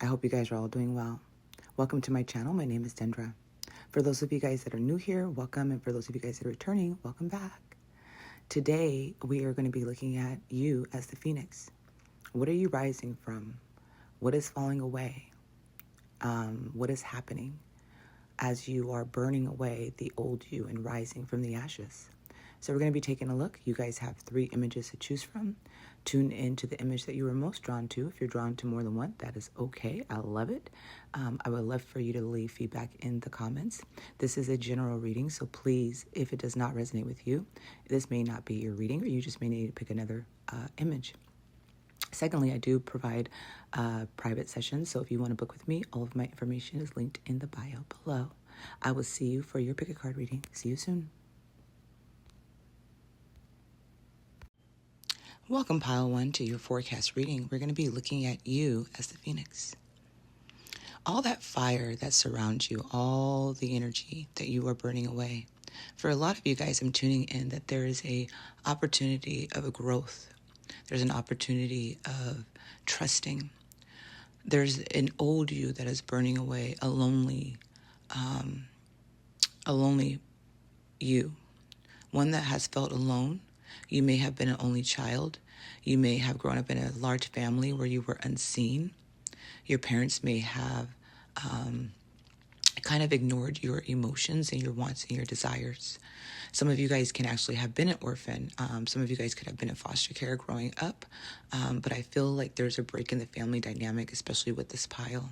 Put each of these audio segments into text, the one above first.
I hope you guys are all doing well. Welcome to my channel. My name is Dendra. For those of you guys that are new here, welcome. And for those of you guys that are returning, welcome back. Today, we are going to be looking at you as the phoenix. What are you rising from? What is falling away? What is happening as you are burning away the old you and rising from the ashes? So we're going to be taking a look. You guys have 3 images to choose from. Tune into the image that you were most drawn to. If you're drawn to more than one, that is okay. I love it. I would love for you to leave feedback in the comments. This is a general reading, so please, if it does not resonate with you, this may not be your reading, or you just may need to pick another image. Secondly, I do provide private sessions, so if you want to book with me, all of my information is linked in the bio below. I will see you for your pick a card reading. See you soon. Welcome, Pile 1, to your forecast reading. We're going to be looking at you as the phoenix. All that fire that surrounds you, all the energy that you are burning away. For a lot of you guys, I'm tuning in that there is a opportunity of a growth. There's an opportunity of trusting. There's an old you that is burning away, a lonely you. One that has felt alone. You may have been an only child. You may have grown up in a large family where you were unseen. Your parents may have kind of ignored your emotions and your wants and your desires. Some of you guys can actually have been an orphan. Some of you guys could have been in foster care growing up. But I feel like there's a break in the family dynamic, especially with this pile.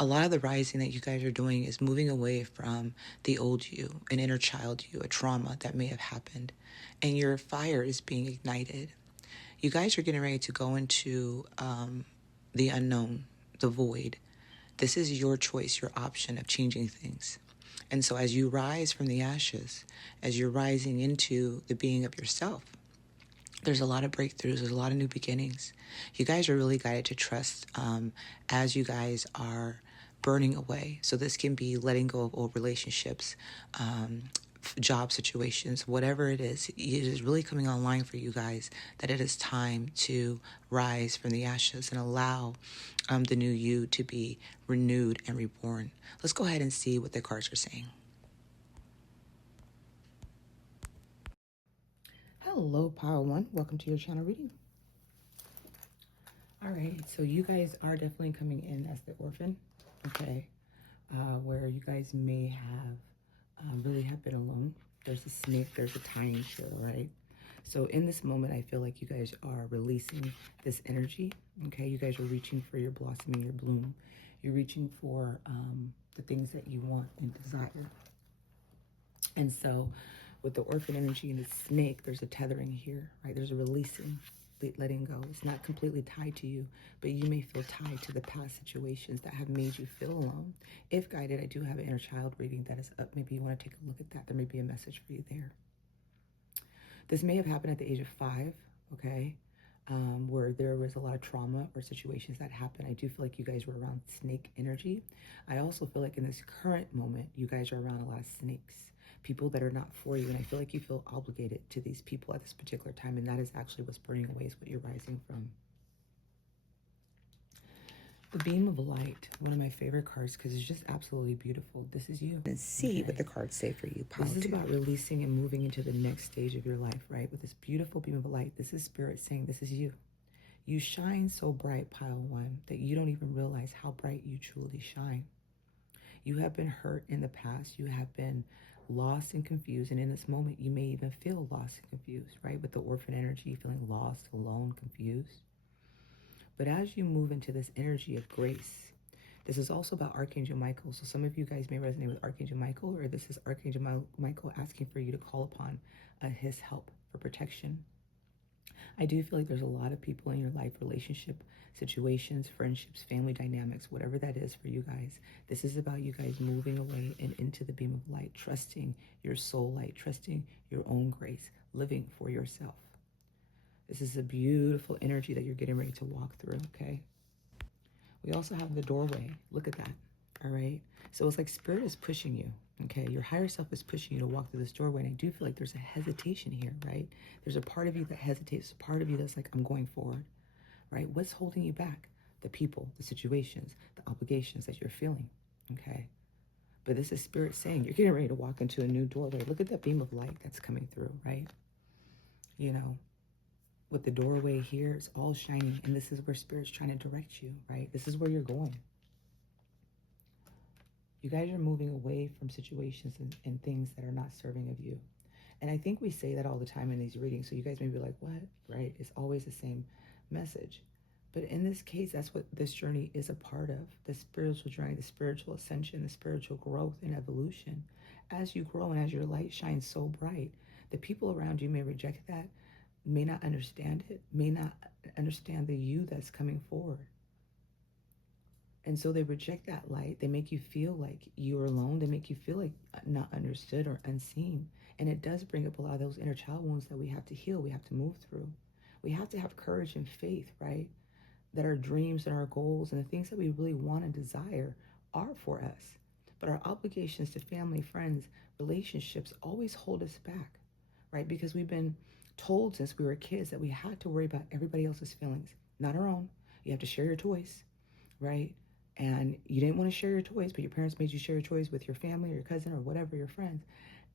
A lot of the rising that you guys are doing is moving away from the old you, an inner child you, a trauma that may have happened, and your fire is being ignited. You guys are getting ready to go into the unknown, the void. This is your choice, your option of changing things. And so as you rise from the ashes, as you're rising into the being of yourself, there's a lot of breakthroughs. There's a lot of new beginnings. You guys are really guided to trust as you guys are burning away. So this can be letting go of old relationships, job situations, whatever it is really coming online for you guys that it is time to rise from the ashes and allow the new you to be renewed and reborn. Let's go ahead and see what the cards are saying. Hello, Pile 1. Welcome to your channel reading. All right, so you guys are definitely coming in as the orphan, okay, where you guys may have really have been alone. There's a snake, there's a tying show, right? So in this moment, I feel like you guys are releasing this energy, okay? You guys are reaching for your blossoming, your bloom. You're reaching for the things that you want and desire. And so with the orphan energy and the snake, there's a tethering here, right? There's a releasing, letting go. It's not completely tied to you, but you may feel tied to the past situations that have made you feel alone. If guided, I do have an inner child reading that is up. Maybe you want to take a look at that. There may be a message for you there. This may have happened at the age of 5, okay? Where there was a lot of trauma or situations that happened. I do feel like you guys were around snake energy. I also feel like in this current moment, you guys are around a lot of snakes, people that are not for you. And I feel like you feel obligated to these people at this particular time. And that is actually what's burning away, is what you're rising from. The beam of light, one of my favorite cards, because it's just absolutely beautiful. This is you. And see what the cards say for you. This is about releasing and moving into the next stage of your life, right? With this beautiful beam of light, this is spirit saying this is you. You shine so bright, Pile 1, that you don't even realize how bright you truly shine. You have been hurt in the past. You have been lost and confused. And in this moment, you may even feel lost and confused, right? With the orphan energy, feeling lost, alone, confused. But as you move into this energy of grace, this is also about Archangel Michael. So some of you guys may resonate with Archangel Michael, or this is Archangel Michael asking for you to call upon his help for protection. I do feel like there's a lot of people in your life, relationship situations, friendships, family dynamics, whatever that is for you guys. This is about you guys moving away and into the beam of light, trusting your soul light, trusting your own grace, living for yourself. This is a beautiful energy that you're getting ready to walk through, okay? We also have the doorway. Look at that, all right? So it's like spirit is pushing you, okay? Your higher self is pushing you to walk through this doorway. And I do feel like there's a hesitation here, right? There's a part of you that hesitates, a part of you that's like, I'm going forward, right? What's holding you back? the people, the situations, the obligations that you're feeling, okay? But this is Spirit saying you're getting ready to walk into a new doorway. Look at that beam of light that's coming through, right? You know, with the doorway here, it's all shining, and this is where Spirit's trying to direct you, right? This is where you're going. You guys are moving away from situations and things that are not serving of you. And I think we say that all the time in these readings, so you guys may be like, what? Right? It's always the same message. But in this case, that's what this journey is a part of. The spiritual journey, the spiritual ascension, the spiritual growth and evolution. As you grow and as your light shines so bright, the people around you may reject that, may not understand it, may not understand the you that's coming forward. And so they reject that light. They make you feel like you're alone. They make you feel like not understood or unseen. And it does bring up a lot of those inner child wounds that we have to heal, we have to move through. We have to have courage and faith, right? That our dreams and our goals and the things that we really want and desire are for us. But our obligations to family, friends, relationships always hold us back, right? Because we've been told since we were kids that we had to worry about everybody else's feelings, not our own. You have to share your toys, right? And you didn't want to share your toys, but your parents made you share your toys with your family or your cousin or whatever, your friends.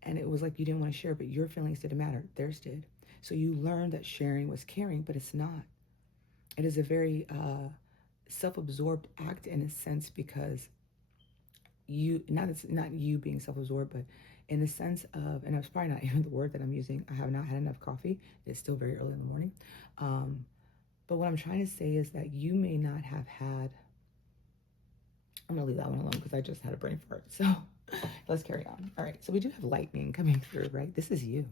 And it was like you didn't want to share, but your feelings didn't matter. Theirs did. So you learned that sharing was caring, but it's not. It is a very self-absorbed act in a sense, because it's not you being self-absorbed, but in the sense of, and that's probably not even the word that I'm using, I have not had enough coffee. It's still very early in the morning. But what I'm trying to say is that you may not have had, I'm going to leave that one alone because I just had a brain fart. So let's carry on. All right. So we do have lightning coming through, right? This is you.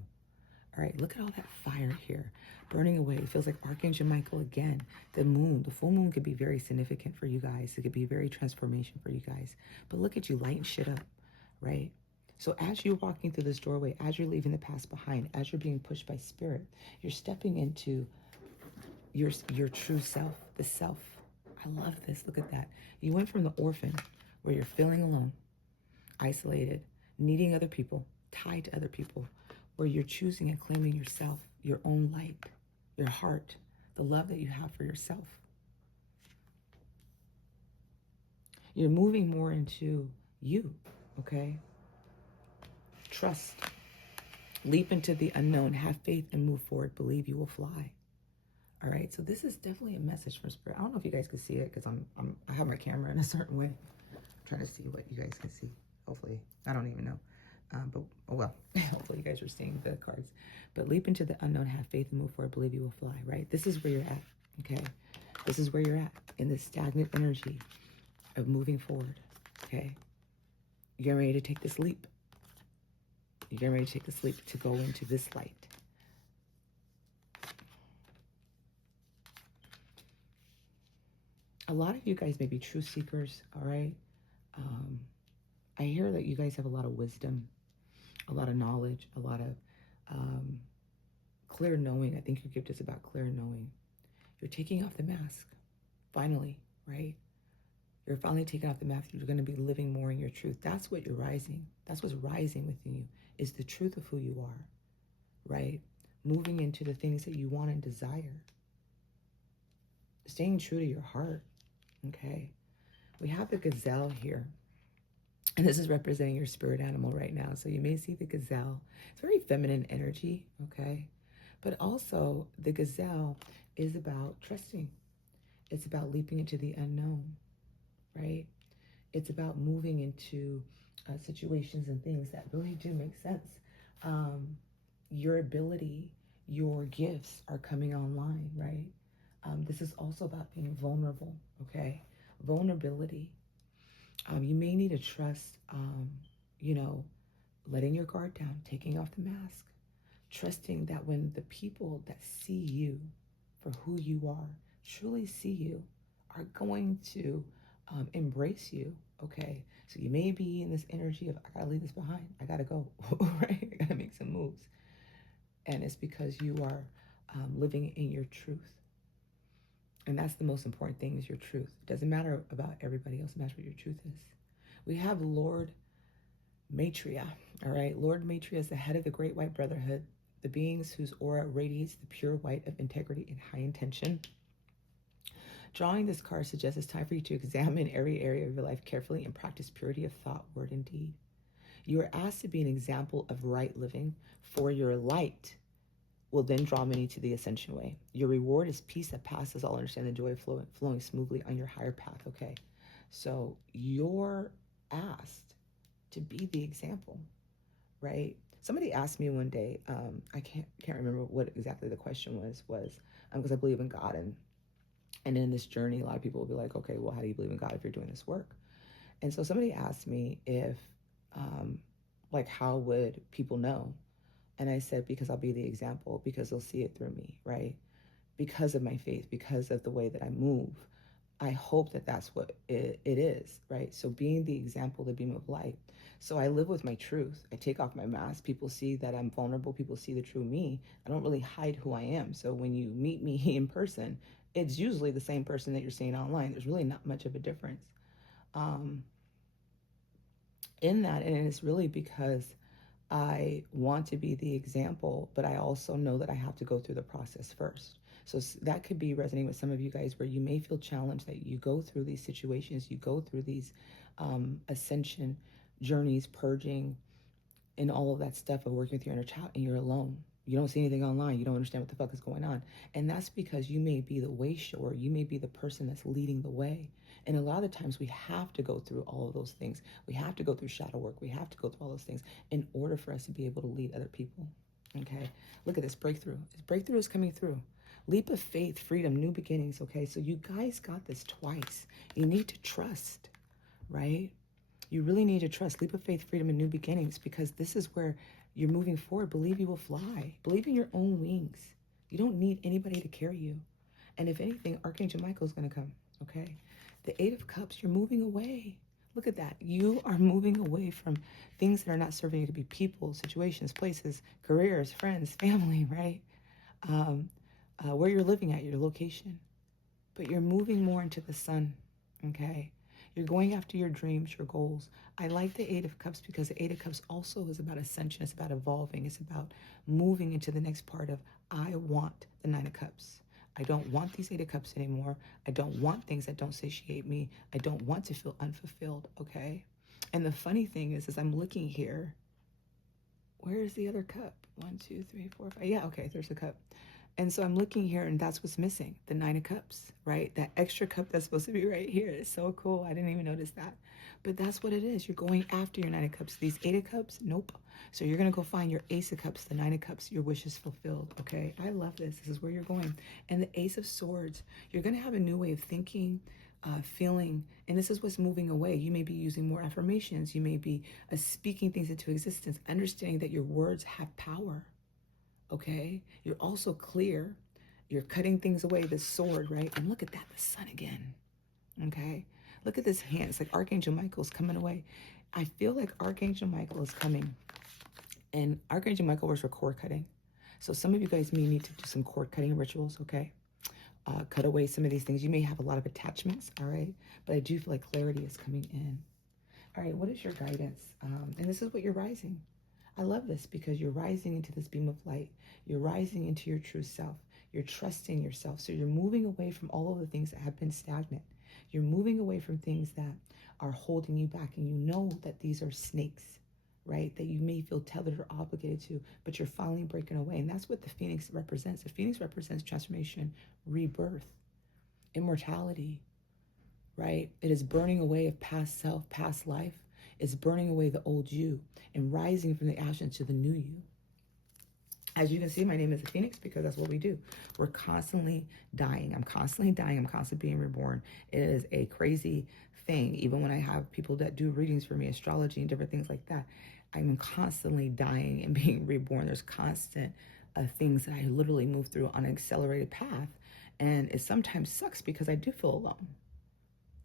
All right. Look at all that fire here burning away. It feels like Archangel Michael again. The moon, the full moon could be very significant for you guys. It could be very transformation for you guys. But look at you lighting shit up, right? So as you're walking through this doorway, as you're leaving the past behind, as you're being pushed by Spirit, you're stepping into your true self, the self. I love this. Look at that. You went from the orphan, where you're feeling alone, isolated, needing other people, tied to other people, where you're choosing and claiming yourself, your own light, your heart, the love that you have for yourself. You're moving more into you, okay? Trust. Leap into the unknown. Have faith and move forward. Believe you will fly. All right, so this is definitely a message from Spirit. I don't know if you guys can see it because I have my camera in a certain way. I'm trying to see what you guys can see. Hopefully, I don't even know. But, oh well, hopefully you guys are seeing the cards. But leap into the unknown, have faith and move forward, believe you will fly, right? This is where you're at, okay? This is where you're at in this stagnant energy of moving forward, okay? You're ready to take this leap. You're ready to take this leap to go into this light. A lot of you guys may be truth seekers, all right? I hear that you guys have a lot of wisdom, a lot of knowledge, a lot of clear knowing. I think your gift is about clear knowing. You're taking off the mask, finally, right? You're finally taking off the mask. You're going to be living more in your truth. That's what you're rising. That's what's rising within you, is the truth of who you are, right? Moving into the things that you want and desire. Staying true to your heart, okay? We have the gazelle here. And this is representing your spirit animal right now. So you may see the gazelle. It's very feminine energy, okay? But also the gazelle is about trusting. It's about leaping into the unknown, right? It's about moving into situations and things that really do make sense. Your ability, your gifts are coming online, right? This is also about being vulnerable, okay? Vulnerability. You may need to trust, letting your guard down, taking off the mask, trusting that when the people that see you for who you are, truly see you, are going to embrace you, okay? So you may be in this energy of, I gotta leave this behind, I gotta go, right? I gotta make some moves. And it's because you are living in your truth. And that's the most important thing, is your truth. It doesn't matter about everybody else, it matters what your truth is. We have Lord Maitreya, all right? Lord Maitreya is the head of the Great White Brotherhood, the beings whose aura radiates the pure white of integrity and high intention. Drawing this card suggests it's time for you to examine every area of your life carefully and practice purity of thought, word, and deed. You are asked to be an example of right living, for your light will then draw many to the ascension way. Your reward is peace that passes all understanding, the joy of flowing smoothly on your higher path. Okay, so you're asked to be the example, right? Somebody asked me one day, I can't remember what exactly the question was because I believe in God, and in this journey, a lot of people will be like, okay, well, how do you believe in God if you're doing this work? And so somebody asked me if, like, how would people know? And I said, because I'll be the example, because they'll see it through me, right? Because of my faith, because of the way that I move. I hope that that's what it is, right? So being the example, the beam of light. So I live with my truth. I take off my mask. People see that I'm vulnerable. People see the true me. I don't really hide who I am. So when you meet me in person, it's usually the same person that you're seeing online. There's really not much of a difference in that. And it's really because I want to be the example, but I also know that I have to go through the process first. So that could be resonating with some of you guys, where you may feel challenged, that you go through these situations, you go through these ascension journeys, purging, and all of that stuff of working with your inner child, and you're alone. You don't see anything online. You don't understand what the fuck is going on. And that's because you may be the way shower. You may be the person that's leading the way. And a lot of times we have to go through all of those things. We have to go through shadow work. We have to go through all those things in order for us to be able to lead other people. Okay, look at this breakthrough. This breakthrough is coming through. Leap of faith, freedom, new beginnings. Okay, so you guys got this twice. You need to trust, right? You really need to trust. Leap of faith, freedom, and new beginnings, because this is where you're moving forward. Believe you will fly. Believe in your own wings. You don't need anybody to carry you. And if anything, Archangel Michael is going to come, okay? The Eight of Cups, you're moving away. Look at that. You are moving away from things that are not serving you. To be people, situations, places, careers, friends, family, right? Where you're living at, your location. But you're moving more into the sun, okay? You're going after your dreams, your goals. I like the Eight of Cups because the Eight of Cups also is about ascension. It's about evolving. It's about moving into the next part of, I want the Nine of Cups. I don't want these Eight of Cups anymore. I don't want things that don't satiate me. I don't want to feel unfulfilled, okay? And the funny thing is I'm looking here. Where's the other cup? 1, 2, 3, 4, 5. Yeah, okay, there's a cup. And so I'm looking here, and that's what's missing, the Nine of Cups, right? That extra cup that's supposed to be right here. It's so cool. I didn't even notice that. But that's what it is. You're going after your Nine of Cups. These Eight of Cups, nope. So you're going to go find your Ace of Cups, the Nine of Cups, your wish is fulfilled, okay? I love this. This is where you're going. And the Ace of Swords, you're going to have a new way of thinking, feeling, and this is what's moving away. You may be using more affirmations. You may be speaking things into existence, understanding that your words have power. Okay, you're also clear. You're cutting things away, the sword, right? And look at that, the sun again. Okay, look at this hand. It's like Archangel Michael's coming away. I feel like Archangel Michael is coming, and Archangel Michael works for cord cutting. So some of you guys may need to do some cord cutting rituals, okay? Cut away some of these things. You may have a lot of attachments, all right? But I do feel like clarity is coming in. All right, what is your guidance? And this is what you're rising. I love this because you're rising into this beam of light. You're rising into your true self. You're trusting yourself. So you're moving away from all of the things that have been stagnant. You're moving away from things that are holding you back. And you know that these are snakes, right? That you may feel tethered or obligated to, but you're finally breaking away. And that's what the Phoenix represents. The Phoenix represents transformation, rebirth, immortality, right? It is burning away of past self, past life. It's burning away the old you and rising from the ashes to the new you. As you can see, my name is the Phoenix because that's what we do. We're constantly dying. I'm constantly dying. I'm constantly being reborn. It is a crazy thing. Even when I have people that do readings for me, astrology and different things like that, I'm constantly dying and being reborn. There's constant things that I literally move through on an accelerated path. And it sometimes sucks because I do feel alone.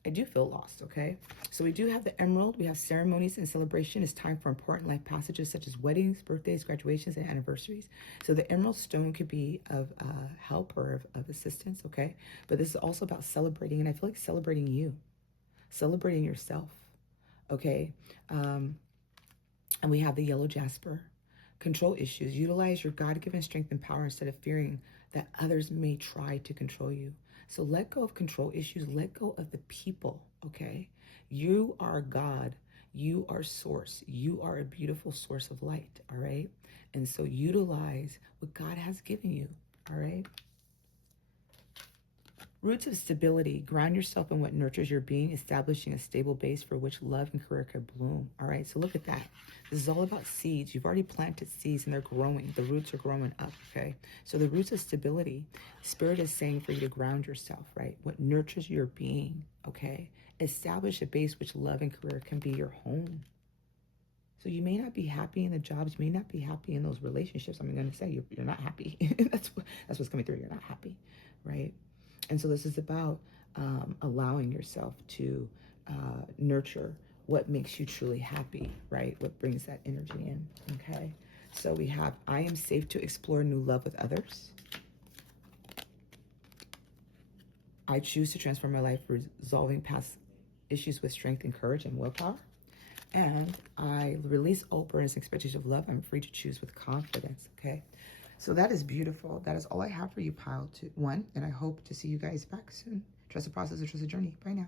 I do feel lost, okay? So we do have the emerald. We have ceremonies and celebration. It's time for important life passages such as weddings, birthdays, graduations, and anniversaries. So the emerald stone could be of help or of assistance, okay? But this is also about celebrating, and I feel like celebrating you, celebrating yourself, okay? And we have the yellow jasper. Control issues. Utilize your God-given strength and power instead of fearing that others may try to control you. So let go of control issues. Let go of the people, okay? You are God. You are source. You are a beautiful source of light, all right? And so utilize what God has given you, all right? Roots of stability. Ground yourself in what nurtures your being, establishing a stable base for which love and career could bloom. All right, so look at that. This is all about seeds. You've already planted seeds and they're growing. The roots are growing up, okay? So the roots of stability, Spirit is saying for you to ground yourself, right? What nurtures your being, okay? Establish a base which love and career can be your home. So you may not be happy in the jobs. You may not be happy in those relationships. I'm going to say you're not happy. that's what's coming through. You're not happy, right? And so this is about allowing yourself to nurture what makes you truly happy, right? What brings that energy in, okay? So we have, I am safe to explore new love with others. I choose to transform my life, resolving past issues with strength and courage and willpower. And I release all burdens and expectations of love. I'm free to choose with confidence, okay? So that is beautiful. That is all I have for you, Pile 1. And I hope to see you guys back soon. Trust the process or trust the journey. Bye now.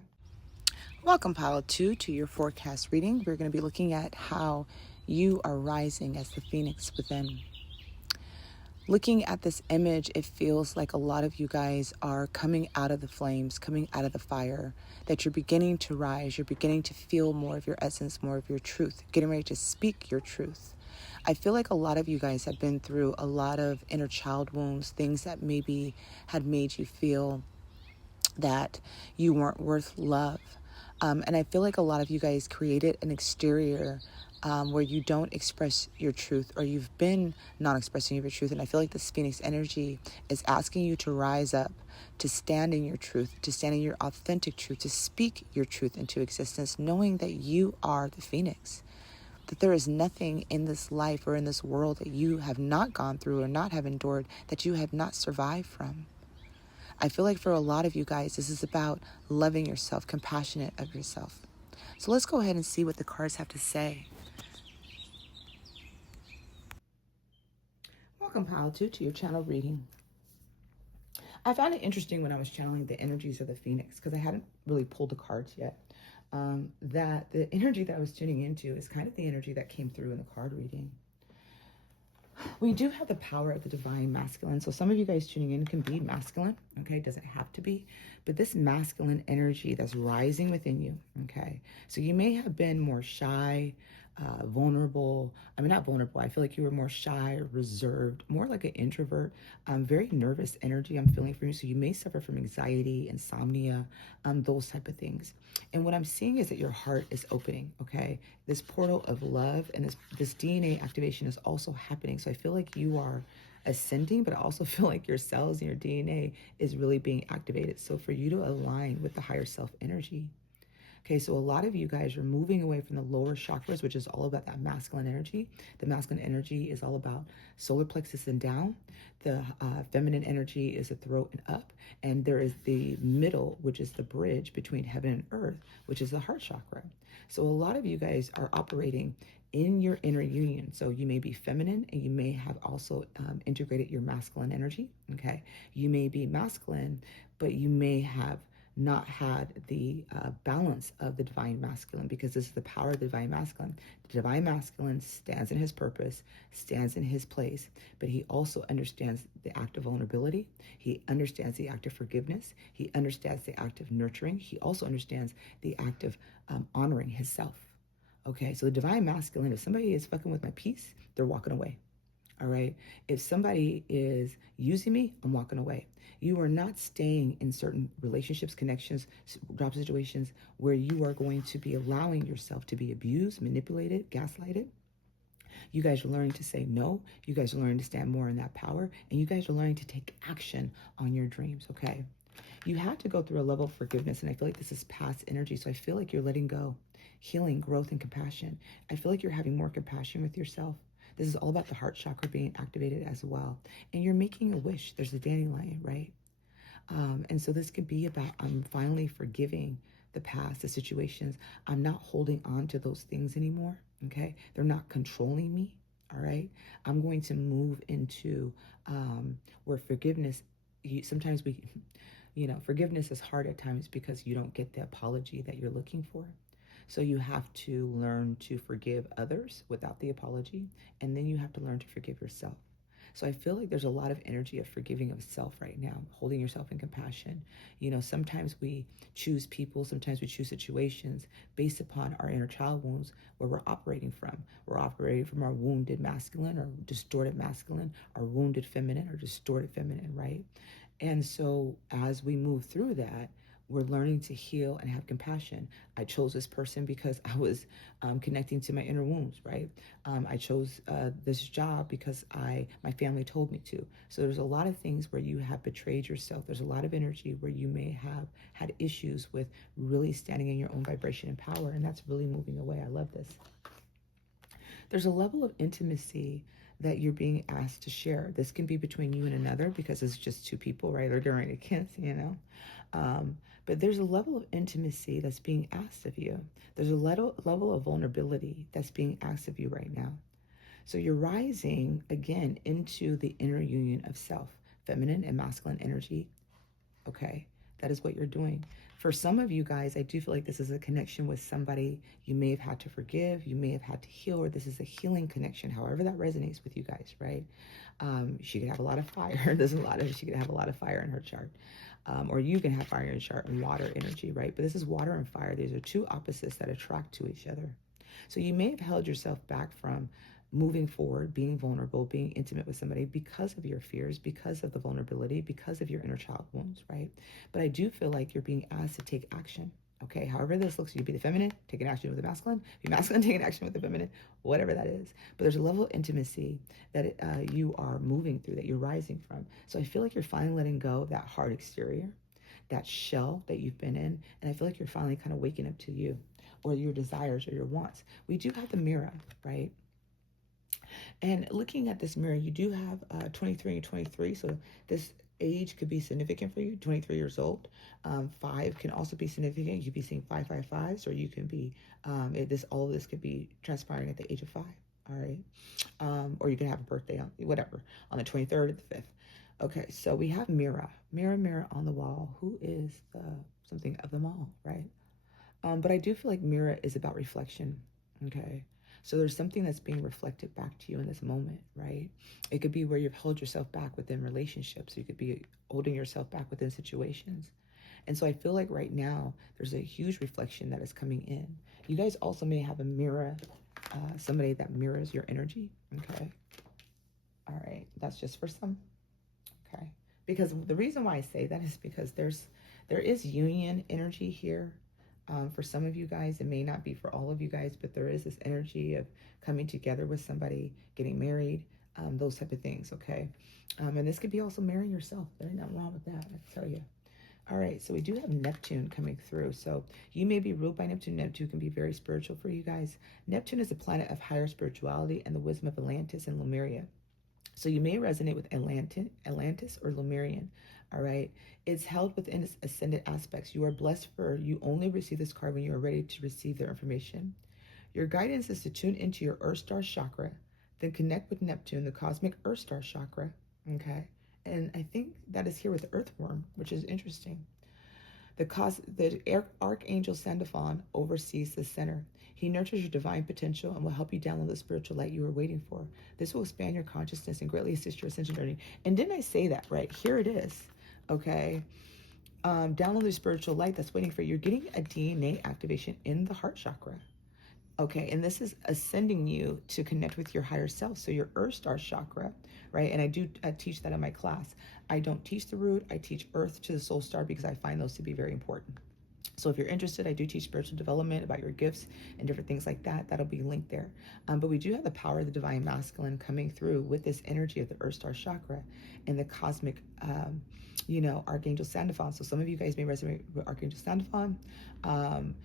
Welcome, Pile 2, to your forecast reading. We're going to be looking at how you are rising as the phoenix within. Looking at this image, it feels like a lot of you guys are coming out of the flames, coming out of the fire, that you're beginning to rise. You're beginning to feel more of your essence, more of your truth, getting ready to speak your truth. I feel like a lot of you guys have been through a lot of inner child wounds, things that maybe had made you feel that you weren't worth love. And I feel like a lot of you guys created an exterior where you don't express your truth, or you've been not expressing your truth. And I feel like this Phoenix energy is asking you to rise up, to stand in your truth, to stand in your authentic truth, to speak your truth into existence, knowing that you are the Phoenix, that there is nothing in this life or in this world that you have not gone through or not have endured that you have not survived from. I feel like for a lot of you guys, this is about loving yourself, compassionate of yourself. So let's go ahead and see what the cards have to say. Welcome, Pile 2, to your channel reading. I found it interesting when I was channeling the energies of the Phoenix, because I hadn't really pulled the cards yet, that the energy that I was tuning into is kind of the energy that came through in the card reading. We do have the power of the divine masculine. So some of you guys tuning in can be masculine, okay? It doesn't have to be. But this masculine energy that's rising within you, okay? So you may have been more shy, vulnerable. I mean, not vulnerable. I feel like you were more shy, reserved, more like an introvert. Very nervous energy I'm feeling for you. So you may suffer from anxiety, insomnia, those type of things. And what I'm seeing is that your heart is opening, okay? This portal of love and this DNA activation is also happening. So I feel like you are ascending, but I also feel like your cells and your DNA is really being activated. So for you to align with the higher self energy. Okay, so a lot of you guys are moving away from the lower chakras, which is all about that masculine energy. The masculine energy is all about solar plexus and down. The feminine energy is the throat and up. And there is the middle, which is the bridge between heaven and earth, which is the heart chakra. So a lot of you guys are operating in your inner union. So you may be feminine, and you may have also integrated your masculine energy, okay? You may be masculine, but you may have not had the balance of the divine masculine, because this is the power of the divine masculine. The divine masculine stands in his purpose, stands in his place, but he also understands the act of vulnerability. He understands the act of forgiveness. He understands the act of nurturing. He also understands the act of honoring himself. Okay, so the divine masculine, if somebody is fucking with my peace, they're walking away. All right. If somebody is using me, I'm walking away. You are not staying in certain relationships, connections, job situations where you are going to be allowing yourself to be abused, manipulated, gaslighted. You guys are learning to say no. You guys are learning to stand more in that power. And you guys are learning to take action on your dreams, okay? You have to go through a level of forgiveness. And I feel like this is past energy. So I feel like you're letting go, healing, growth, and compassion. I feel like you're having more compassion with yourself. This is all about the heart chakra being activated as well. And you're making a wish. There's a dandelion, right? And so this could be about, I'm finally forgiving the past, the situations. I'm not holding on to those things anymore, okay? They're not controlling me, all right? I'm going to move into where forgiveness, sometimes Forgiveness is hard at times because you don't get the apology that you're looking for. So you have to learn to forgive others without the apology, and then you have to learn to forgive yourself. So I feel like there's a lot of energy of forgiving of self right now, holding yourself in compassion. Sometimes we choose people, sometimes we choose situations based upon our inner child wounds where we're operating from. We're operating from our wounded masculine or distorted masculine, our wounded feminine or distorted feminine, right? And so as we move through that, we're learning to heal and have compassion. I chose this person because I was connecting to my inner wounds, right? I chose this job because my family told me to. So there's a lot of things where you have betrayed yourself. There's a lot of energy where you may have had issues with really standing in your own vibration and power, and that's really moving away. I love this. There's a level of intimacy that you're being asked to share. This can be between you and another because it's just two people, right? Or during a kiss, But there's a level of intimacy that's being asked of you. There's a level of vulnerability that's being asked of you right now. So you're rising again into the inner union of self, feminine and masculine energy. Okay, that is what you're doing. For some of you guys, I do feel like this is a connection with somebody you may have had to forgive, you may have had to heal, or this is a healing connection, however that resonates with you guys, right? She could have a lot of fire. She could have a lot of fire in her chart. Or you can have fire in your chart and water energy, right? But this is water and fire. These are two opposites that attract to each other. So you may have held yourself back from moving forward, being vulnerable, being intimate with somebody because of your fears, because of the vulnerability, because of your inner child wounds, right? But I do feel like you're being asked to take action. Okay, however this looks, you be the feminine, take an action with the masculine, be masculine, take an action with the feminine, whatever that is. But there's a level of intimacy that you are moving through, that you're rising from. So I feel like you're finally letting go of that hard exterior, that shell that you've been in, and I feel like you're finally kind of waking up to you, or your desires or your wants. We do have the mirror, right? And looking at this mirror, you do have 23 and 23, so this age could be significant for you, 23 years old. 5 can also be significant. You could be seeing 555s, or you can be, all of this could be transpiring at the age of 5, all right? Or you can have a birthday on, whatever, on the 23rd or the 5th. Okay, so we have mirror on the wall. Who is something of them all, right? But I do feel like mirror is about reflection, okay? So there's something that's being reflected back to you in this moment, right? It could be where you've held yourself back within relationships. You could be holding yourself back within situations. And so I feel like right now, there's a huge reflection that is coming in. You guys also may have a mirror, somebody that mirrors your energy, okay? All right, that's just for some, okay? Because the reason why I say that is because there is union energy here. For some of you guys, it may not be for all of you guys, but there is this energy of coming together with somebody, getting married, those type of things, okay? And this could be also marrying yourself. There ain't nothing wrong with that, I tell you. All right, so we do have Neptune coming through. So you may be ruled by Neptune. Neptune can be very spiritual for you guys. Neptune is a planet of higher spirituality and the wisdom of Atlantis and Lemuria. So you may resonate with Atlantis or Lemurian, all right? It's held within its ascendant aspects. You are blessed for you only receive this card when you are ready to receive their information. Your guidance is to tune into your Earth Star chakra, then connect with Neptune, the cosmic Earth Star chakra, okay? And I think that is here with the Earthworm, which is interesting. The Archangel Sandalphon oversees the center. He nurtures your divine potential and will help you download the spiritual light you are waiting for. This will expand your consciousness and greatly assist your ascension journey. And didn't I say that, right? Here it is, okay? Download the spiritual light that's waiting for you. You're getting a DNA activation in the heart chakra. Okay, and this is ascending you to connect with your higher self. So your Earth Star chakra, right? And I teach that in my class. I don't teach the root. I teach Earth to the Soul Star because I find those to be very important. So if you're interested, I do teach spiritual development about your gifts and different things like that. That'll be linked there. But we do have the power of the divine masculine coming through with this energy of the Earth Star chakra and the cosmic, Archangel Sandalphon. So some of you guys may resonate with Archangel Sandalphon.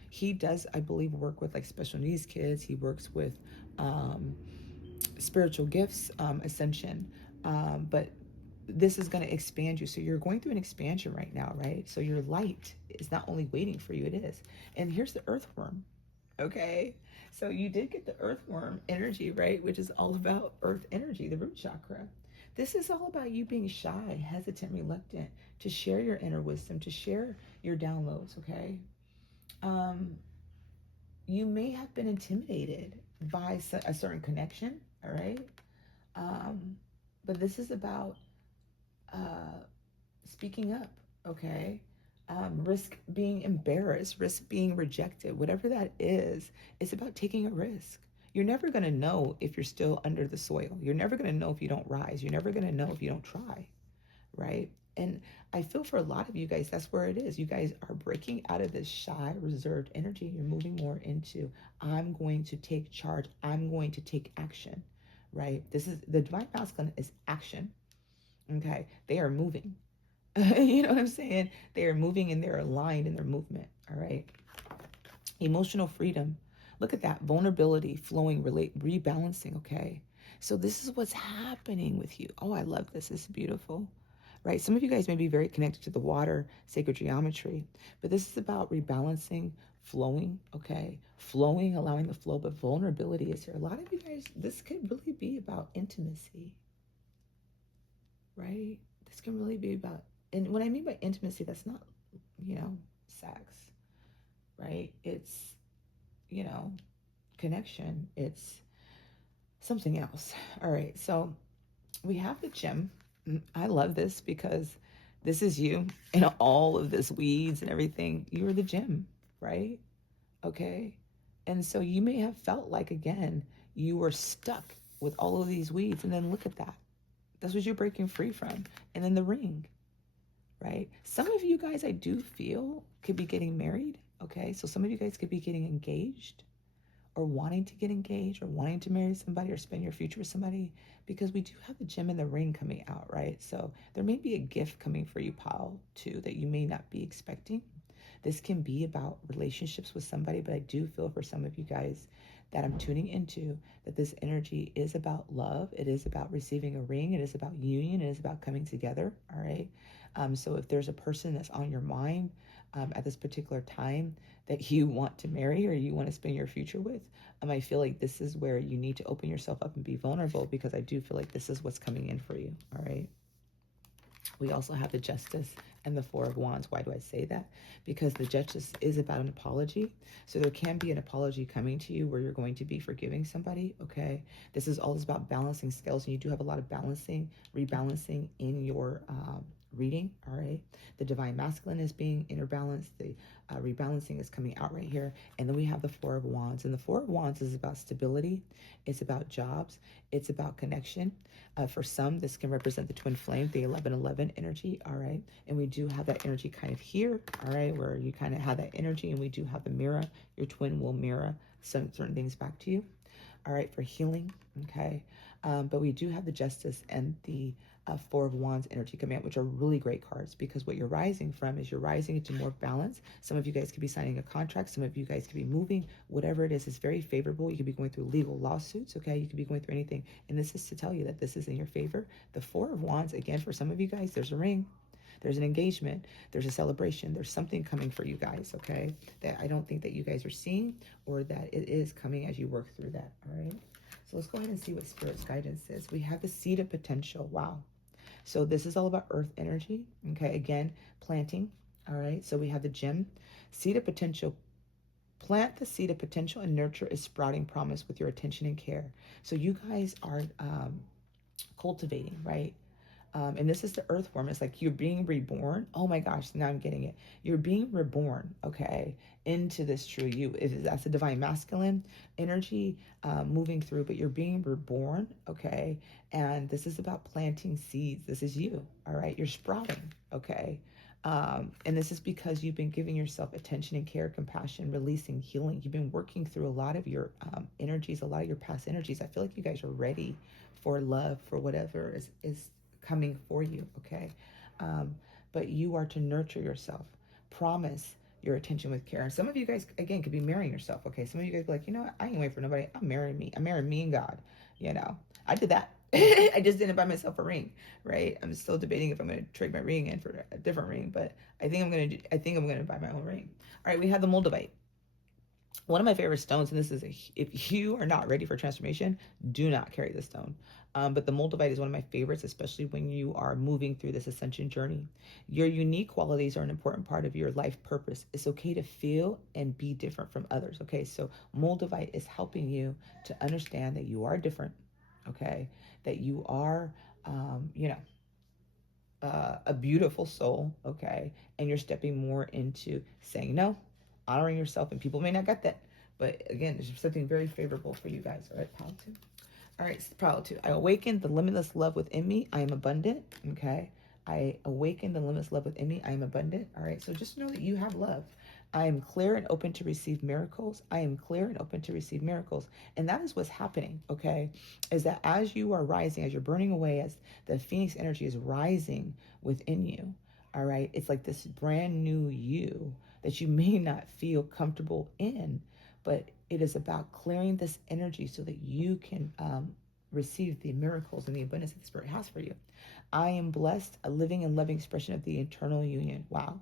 He does, I believe, work with like special needs kids. He works with spiritual gifts, ascension. But this is going to expand you. So you're going through an expansion right now, right? So your light is not only waiting for you, it is. And here's the Earthworm, okay? So you did get the Earthworm energy, right? Which is all about Earth energy, the root chakra. This is all about you being shy, hesitant, reluctant to share your inner wisdom, to share your downloads, okay? You may have been intimidated by a certain connection, all right? But this is about speaking up, okay? Risk being embarrassed, risk being rejected, whatever that is, it's about taking a risk. You're never going to know if you're still under the soil. You're never going to know if you don't rise. You're never going to know if you don't try, right? And I feel for a lot of you guys, that's where it is. You guys are breaking out of this shy, reserved energy. You're moving more into, I'm going to take charge. I'm going to take action, right? This is, the divine masculine is action, okay? They are moving. You know what I'm saying? They are moving and they're aligned in their movement, all right? Emotional freedom. Look at that. Vulnerability, flowing, rebalancing, okay? So this is what's happening with you. Oh, I love this. It's beautiful, right? Some of you guys may be very connected to the water, sacred geometry, but this is about rebalancing, flowing, okay? Flowing, allowing the flow, but vulnerability is here. A lot of you guys, this could really be about intimacy, right? This can really be about, and what I mean by intimacy, that's not, sex, right? It's, connection. It's something else. All right. So we have the gem. I love this because this is you in all of this weeds and everything. You are the gem, right? Okay. And so you may have felt like, again, you were stuck with all of these weeds. And then look at that. That's what you're breaking free from. And then the ring, right? Some of you guys, I do feel, could be getting married. Okay. So some of you guys could be getting engaged or wanting to get engaged or wanting to marry somebody or spend your future with somebody, because we do have the gem and the ring coming out, right? So there may be a gift coming for you, pile, too, that you may not be expecting. This can be about relationships with somebody, but I do feel for some of you guys that I'm tuning into that this energy is about love. It is about receiving a ring. It is about union. It is about coming together, all right? So if there's a person that's on your mind at this particular time that you want to marry or you want to spend your future with, I feel like this is where you need to open yourself up and be vulnerable, because I do feel like this is what's coming in for you, all right? We also have the Justice and the Four of Wands. Why do I say that? Because the Justice is about an apology. So there can be an apology coming to you where you're going to be forgiving somebody, okay? This is all about balancing scales, and you do have a lot of balancing, rebalancing in your reading, all right? The Divine Masculine is being interbalanced. The rebalancing is coming out right here. And then we have the Four of Wands. And the Four of Wands is about stability. It's about jobs. It's about connection. For some, this can represent the twin flame, the 1111 energy, all right? And we do have that energy kind of here, all right, where you kind of have that energy, and we do have the mirror. Your twin will mirror some certain things back to you, all right, for healing, okay? But we do have the Justice and the Four of Wands energy coming out, which are really great cards, because what you're rising from is you're rising into more balance. Some of you guys could be signing a contract. Some of you guys could be moving. Whatever it is very favorable. You could be going through legal lawsuits, okay? You could be going through anything. And this is to tell you that this is in your favor. The Four of Wands, again, for some of you guys, there's a ring. There's an engagement. There's a celebration. There's something coming for you guys, okay? That I don't think that you guys are seeing, or that it is coming as you work through that, all right? So let's go ahead and see what Spirit's guidance is. We have the seed of potential. Wow. So this is all about earth energy, okay? Again, planting, all right? So we have the gem, seed of potential. Plant the seed of potential and nurture a sprouting promise with your attention and care. So you guys are cultivating, right? And this is the earthworm. It's like you're being reborn. Oh my gosh, now I'm getting it. You're being reborn, okay, into this true you. That's the divine masculine energy moving through, but you're being reborn, okay? And this is about planting seeds. This is you, all right? You're sprouting, okay? And this is because you've been giving yourself attention and care, compassion, releasing, healing. You've been working through a lot of your energies, a lot of your past energies. I feel like you guys are ready for love, for whatever is coming for you, okay? But you are to nurture yourself. Promise your attention with care. And some of you guys, again, could be marrying yourself, okay? Some of you guys be like, you know what? I ain't waiting for nobody. I'm marrying me. I'm marrying me and God, you know? I did that. I just didn't buy myself a ring, right? I'm still debating if I'm going to trade my ring in for a different ring, but I think I'm going to buy my own ring. All right, we have the Moldavite. One of my favorite stones, and this is if you are not ready for transformation, do not carry this stone. But the moldavite is one of my favorites, especially when you are moving through this ascension journey. Your unique qualities are an important part of your life purpose. It's okay to feel and be different from others. Okay, so moldavite is helping you to understand that you are different. Okay, that you are, a beautiful soul. Okay, and you're stepping more into saying no, honoring yourself, and people may not get that. But again, there's something very favorable for you guys. All right, pile 2. All right, pile 2. I awaken the limitless love within me. I am abundant. Okay. I awaken the limitless love within me. I am abundant. All right. So just know that you have love. I am clear and open to receive miracles. I am clear and open to receive miracles. And that is what's happening. Okay. Is that as you are rising, as you're burning away, as the Phoenix energy is rising within you. All right. It's like this brand new you that you may not feel comfortable in, but it is about clearing this energy so that you can receive the miracles and the abundance that the Spirit has for you. I am blessed, a living and loving expression of the eternal union. Wow.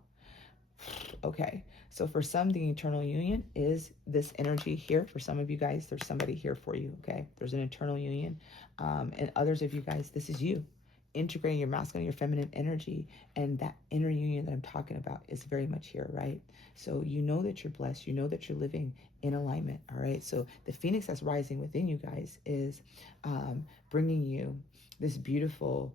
Okay. So for some, the eternal union is this energy here. For some of you guys, there's somebody here for you. Okay. There's an eternal union. And others of you guys, this is you. Integrating your masculine, your feminine energy, and that inner union that I'm talking about is very much here, right? So you know that you're blessed. You know that you're living in alignment, all right? So the Phoenix that's rising within you guys is bringing you this beautiful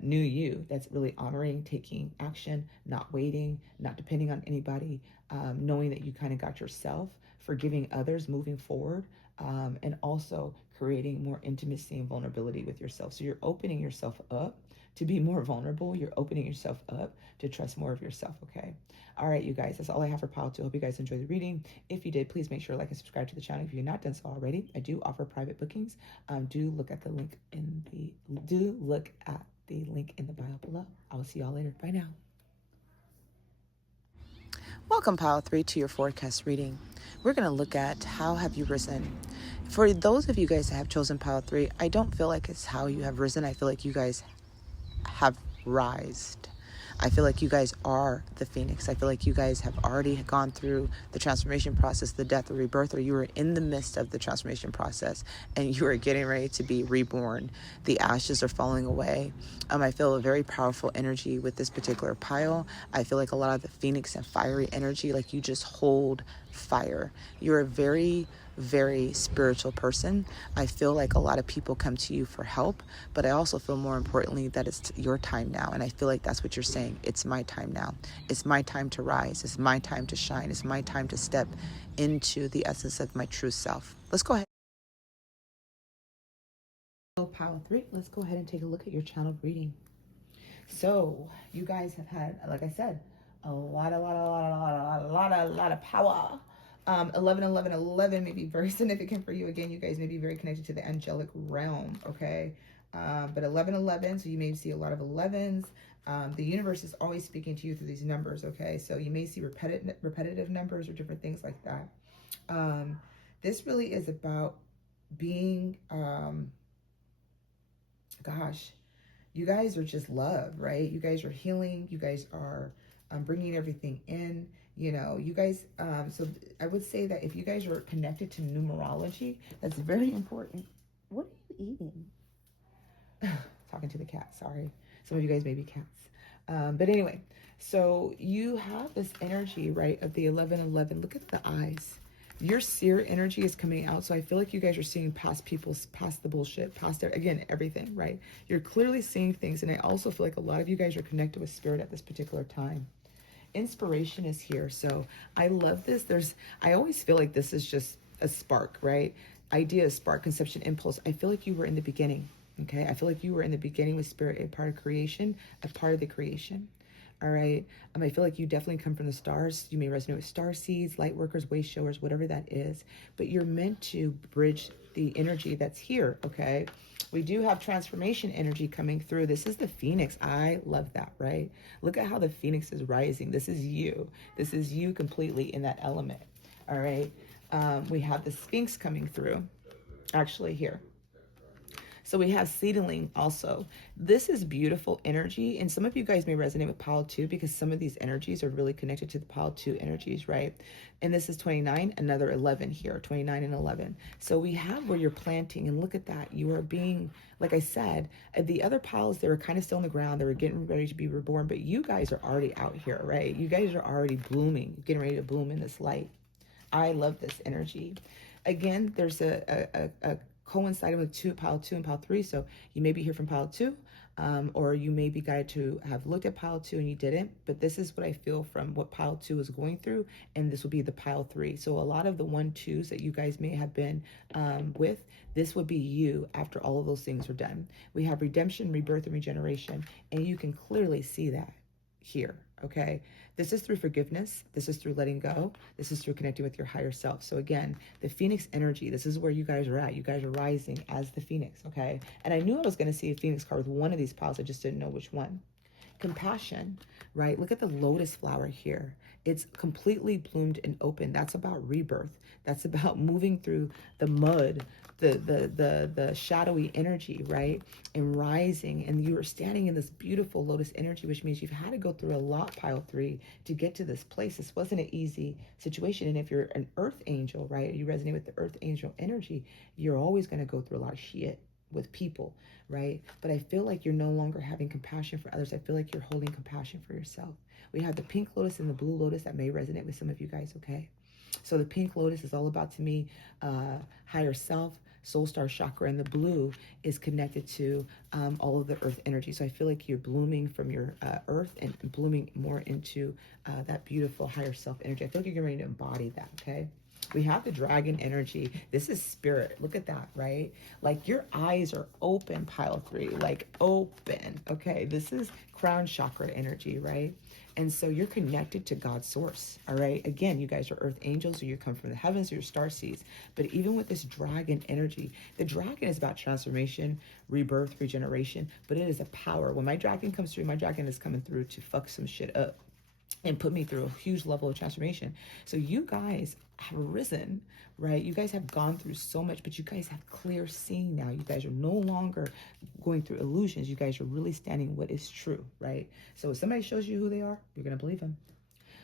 new you that's really honoring, taking action, not waiting, not depending on anybody, knowing that you kind of got yourself, forgiving others, moving forward, and also creating more intimacy and vulnerability with yourself. So you're opening yourself up to be more vulnerable. You're opening yourself up to trust more of yourself, okay? All right, you guys, that's all I have for pile 2. I hope you guys enjoyed the reading. If you did, please make sure to like and subscribe to the channel if you're not done so already. I do offer private bookings. Do look at the link in the bio below. I will see y'all later. Bye now. Welcome, pile 3, to your forecast reading. We're going to look at how have you risen. For those of you guys that have chosen pile 3, I don't feel like it's how you have risen. I feel like you guys have rised. I feel like you guys are the Phoenix. I feel like you guys have already gone through the transformation process, the death or rebirth, or you were in the midst of the transformation process and you are getting ready to be reborn. The ashes are falling away. I feel a very powerful energy with this particular pile. I feel like a lot of the Phoenix and fiery energy, like you just hold fire. You're a very spiritual person. I feel like a lot of people come to you for help, but I also feel more importantly that it's your time now. And I feel like that's what you're saying. It's my time now. It's my time to rise. It's my time to shine. It's my time to step into the essence of my true self. Let's go ahead. Pile 3, let's go ahead and take a look at your channel reading. So you guys have had, like I said, a lot of power. 11, 11, 11 may be very significant for you. Again, you guys may be very connected to the angelic realm, okay? But 11, 11, so you may see a lot of 11s. The universe is always speaking to you through these numbers, okay? So you may see repetitive numbers or different things like that. This really is about being, gosh, you guys are just love, right? You guys are healing. You guys are bringing everything in. You know, you guys, so I would say that if you guys are connected to numerology, that's very important. What are you eating? Talking to the cat, sorry. Some of you guys may be cats. But anyway, so you have this energy, right, of the 11-11. Look at the eyes. Your seer energy is coming out. So I feel like you guys are seeing past the bullshit, past again, everything, right? You're clearly seeing things. And I also feel like a lot of you guys are connected with spirit at this particular time. Inspiration is here. So I love this. I always feel like this is just a spark, right? Idea, spark, conception, impulse. I feel like you were in the beginning. Okay. I feel like you were in the beginning with spirit, a part of creation, a part of the creation. All right. I feel like you definitely come from the stars. You may resonate with star seeds, light workers, way showers, whatever that is. But you're meant to bridge the energy that's here. Okay. We do have transformation energy coming through. This is the Phoenix. I love that, right? Look at how the Phoenix is rising. This is you. This is you completely in that element. All right. We have the Sphinx coming through actually here. So we have seedling also. This is beautiful energy. And some of you guys may resonate with pile 2 because some of these energies are really connected to the pile 2 energies, right? And this is 29, another 11 here, 29 and 11. So we have where you're planting, and look at that. You are being, like I said, the other piles, they were kind of still on the ground. They were getting ready to be reborn, but you guys are already out here, right? You guys are already blooming, getting ready to bloom in this light. I love this energy. Again, there's a coinciding with pile 2 and pile 3. So you may be here from pile 2, or you may be guided to have looked at pile 2 and you didn't. But this is what I feel from what pile 2 is going through, and this will be the pile 3. So a lot of the 1-2s that you guys may have been with, this would be you after all of those things are done. We have redemption, rebirth, and regeneration, and you can clearly see that here. Okay, this is through forgiveness. This is through letting go. This is through connecting with your higher self. So again, the Phoenix energy, this is where you guys are at. You guys are rising as the Phoenix, okay? And I knew I was going to see a Phoenix card with one of these piles. I just didn't know which one. Compassion, right? Look at the lotus flower here. It's completely bloomed and open. That's about rebirth. That's about moving through the mud, the shadowy energy, right? And rising. And you are standing in this beautiful lotus energy, which means you've had to go through a lot, pile 3, to get to this place. This wasn't an easy situation. And if you're an earth angel, right? You resonate with the earth angel energy, you're always going to go through a lot of shit with people, right? But I feel like you're no longer having compassion for others. I feel like you're holding compassion for yourself. We have the pink lotus and the blue lotus that may resonate with some of you guys, okay? So the pink lotus is all about, to me, higher self, soul star chakra, and the blue is connected to all of the earth energy. So I feel like you're blooming from your earth and blooming more into that beautiful higher self energy. I feel like you're getting ready to embody that, okay? We have the dragon energy. This is spirit. Look at that, right? Like your eyes are open, pile 3, like open, okay? This is crown chakra energy, right? And so you're connected to God's source, all right? Again, you guys are earth angels, or you come from the heavens, or you're star seeds. But even with this dragon energy, the dragon is about transformation, rebirth, regeneration, but it is a power. When my dragon comes through, my dragon is coming through to fuck some shit up and put me through a huge level of transformation. So you guys have risen, right? You guys have gone through so much, but you guys have clear seeing now. You guys are no longer going through illusions. You guys are really standing what is true, right? So if somebody shows you who they are, you're going to believe them.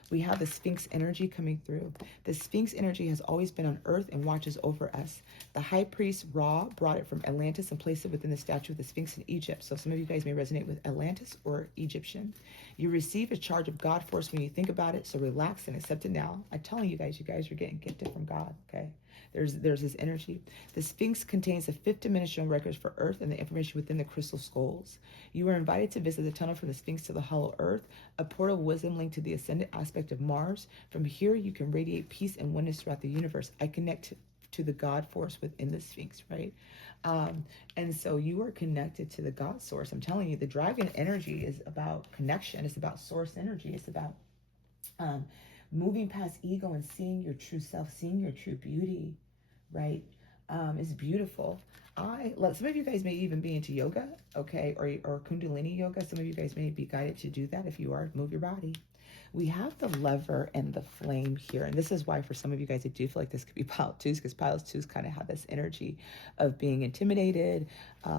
We have the Sphinx energy coming through. The Sphinx energy has always been on earth and watches over us. The high priest Ra brought it from Atlantis and placed it within the statue of the Sphinx in Egypt. So some of you guys may resonate with Atlantis or Egyptian. You receive a charge of God force when you think about it, so relax and accept it now. I'm telling you guys are getting gifted from God, okay? There's this energy. The Sphinx contains the 5th dimensional records for Earth and the information within the crystal skulls. You are invited to visit the tunnel from the Sphinx to the hollow Earth, a portal of wisdom linked to the ascendant aspect of Mars. From here, you can radiate peace and oneness throughout the universe. I connect to the God force within the Sphinx, right? And so you are connected to the God source. I'm telling you, the dragon energy is about connection. It's about source energy. It's about moving past ego and seeing your true self, seeing your true beauty, right? It's beautiful. Some of you guys may even be into yoga, okay, or Kundalini yoga. Some of you guys may be guided to do that. If you are, move your body. We have the lever and the flame here. And this is why for some of you guys, I do feel like this could be pile 2s, because pile 2s kind of have this energy of being intimidated,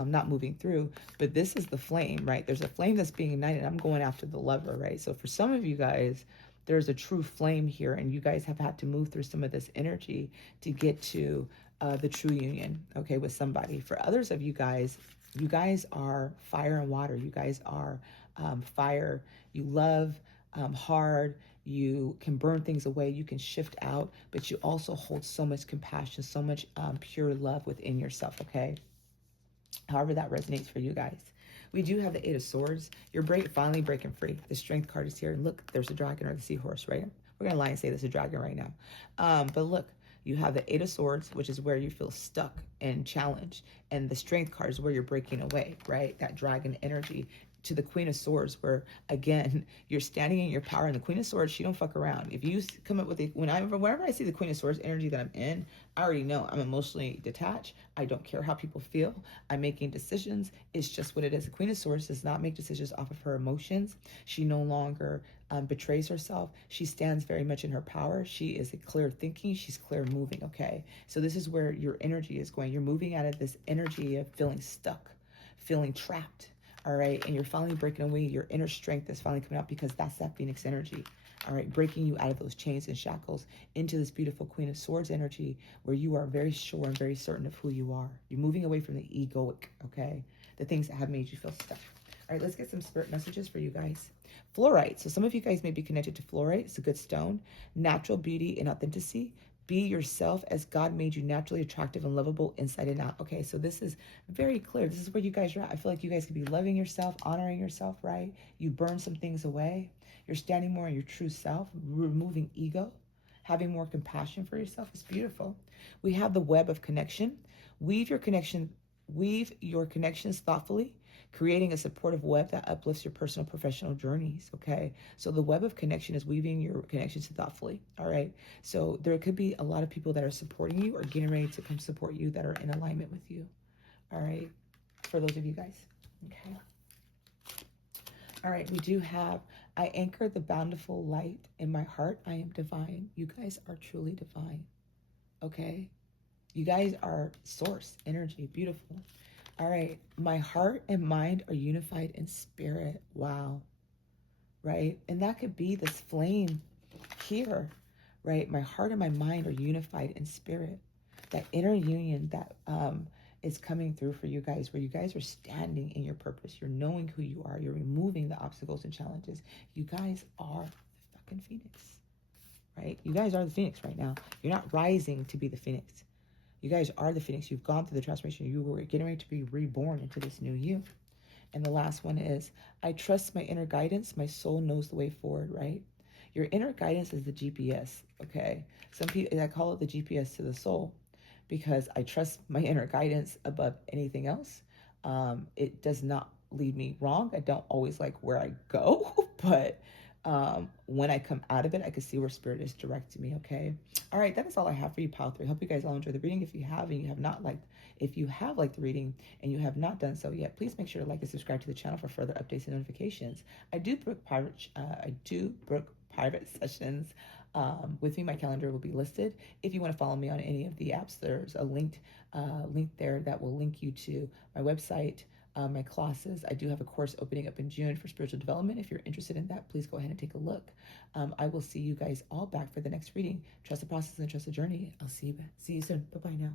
not moving through. But this is the flame, right? There's a flame that's being ignited. I'm going after the lever, right? So for some of you guys, there's a true flame here, and you guys have had to move through some of this energy to get to the true union, okay, with somebody. For others of you guys are fire and water. You guys are fire. You love hard. You can burn things away. You can shift out, but you also hold so much compassion, so much pure love within yourself, okay? However that resonates for you guys. We do have the 8 of Swords. You're finally breaking free. The Strength card is here. And look, there's a dragon or the seahorse, right? We're going to lie and say there's a dragon right now. But look, you have the 8 of Swords, which is where you feel stuck and challenged. And the Strength card is where you're breaking away, right? That dragon energy to the Queen of Swords, where again, you're standing in your power, and the Queen of Swords, she don't fuck around. If you come up with whenever I see the Queen of Swords energy that I'm in, I already know I'm emotionally detached. I don't care how people feel. I'm making decisions. It's just what it is. The Queen of Swords does not make decisions off of her emotions. She no longer betrays herself. She stands very much in her power. She is a clear thinking. She's clear moving. Okay. So this is where your energy is going. You're moving out of this energy of feeling stuck, feeling trapped. All right. And you're finally breaking away. Your inner strength is finally coming out, because that's that Phoenix energy. All right. Breaking you out of those chains and shackles into this beautiful Queen of Swords energy, where you are very sure and very certain of who you are. You're moving away from the egoic. Okay. The things that have made you feel stuck. All right. Let's get some spirit messages for you guys. Fluorite. So some of you guys may be connected to fluorite. It's a good stone. Natural beauty and authenticity. Be yourself as God made you, naturally attractive and lovable inside and out. Okay, so this is very clear. This is where you guys are at. I feel like you guys could be loving yourself, honoring yourself, right? You burn some things away. You're standing more in your true self, removing ego, having more compassion for yourself. It's beautiful. We have the web of connection. Weave your connections thoughtfully, creating a supportive web that uplifts your personal professional journeys. Okay, so the web of connection is weaving your connections thoughtfully. All right, so there could be a lot of people that are supporting you or getting ready to come support you that are in alignment with you. All right, for those of you guys. Okay, all right, we do have, I anchor the bountiful light in my heart. I am divine. You guys are truly divine. Okay, you guys are source energy. Beautiful. All right, my heart and mind are unified in spirit. Wow. Right? And that could be this flame here, right? My heart and my mind are unified in spirit. That inner union that is coming through for you guys, where you guys are standing in your purpose. You're knowing who you are. You're removing the obstacles and challenges. You guys are the fucking Phoenix, right? You guys are the Phoenix right now. You're not rising to be the Phoenix. You guys are the Phoenix. You've gone through the transformation. You were getting ready to be reborn into this new you. And the last one is, I trust my inner guidance. My soul knows the way forward, right? Your inner guidance is the GPS, okay? Some people, I call it the GPS to the soul, because I trust my inner guidance above anything else. It does not lead me wrong. I don't always like where I go, but when I come out of it, I can see where spirit is directing me. Okay. All right. That is all I have for you, Pile 3. I hope you guys all enjoy the reading. If you have liked the reading and you have not done so yet, please make sure to like and subscribe to the channel for further updates and notifications. I do book private sessions with me. My calendar will be listed. If you want to follow me on any of the apps, there's a link there that will link you to my website, my classes. I do have a course opening up in June for spiritual development. If you're interested in that, please go ahead and take a look. I will see you guys all back for the next reading. Trust the process and trust the journey. I'll see you soon. Bye-bye now.